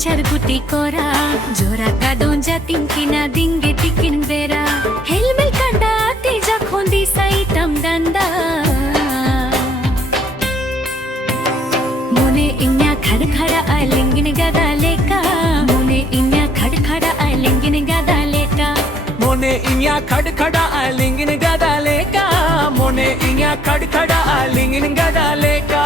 चार गुटी कोरा जोरा का दोंजा तिंकिना दिंगे टिकिन बेरा हेलमेल कंडा तेजा खोंदी साई तम दंदा मोने इन्या खड़खड़ा आलिंगिन गदा लेका मोने इन्या खड़खड़ा आलिंगिन गदा लेका मोने इन्या खड़खड़ा आलिंगिन गदा लेका मोने इन्या खड़खड़ा आलिंगिन गदा लेका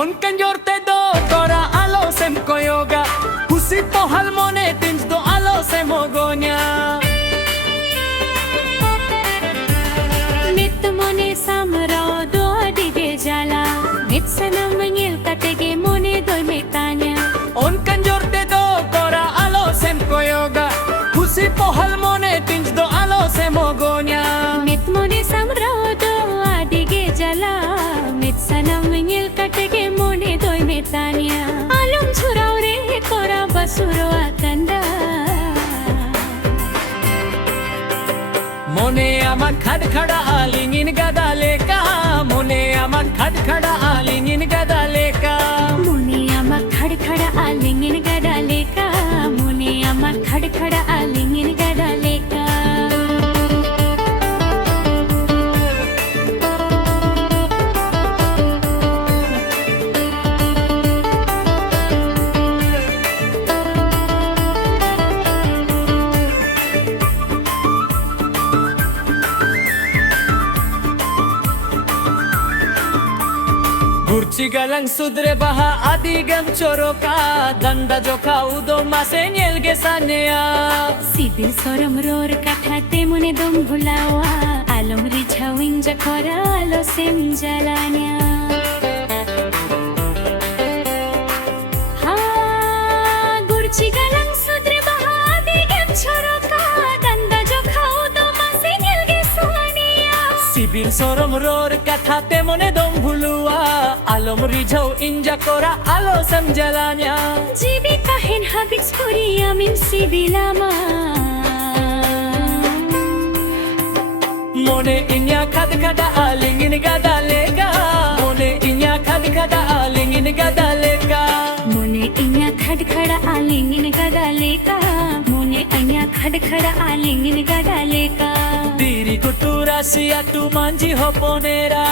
Onkan yorte do kora alo sem koyoga Pusi po halmone tins do alo sem ogonya Mit mone samro do adige jala Mit sanam ngil katege mone doi metanya Onkan yorte do kora alo sem koyoga Pusi po halmone tins do alo sem ogonya Mit mone samro do adige jala Mit sanam ngil katege mone doi metanya Alum churao re kora basuro akanda Mone amar khadkhada alingin gada leka Mone amar khadkhada alingin gada leka Mone amar khadkhada alingin gada leka Mone amar khadkhada alingin gada leka Gurci galang sudre baha adigam choroka Danda joka udo mase nyelge sanea Sibil soram ror kathate mone dom bhulawa Alom rijhawin jakora alo sem jalanya Ha gurci galang sudre baha adigam choroka Danda joka udo mase nyelge sanea Sibil sorom ror kathate mone dom bhulua Alom rijhaw inja kora alo samjalanya Jibi kahin habis puri amin sibilama Mone inya khadkhada alingin gada leka Mone inya khadkhada alingin gada leka Mone inya khadkhada alingin gada leka Mone inya khadkhada alingin gada leka Diri kutura siya tu manji hoponera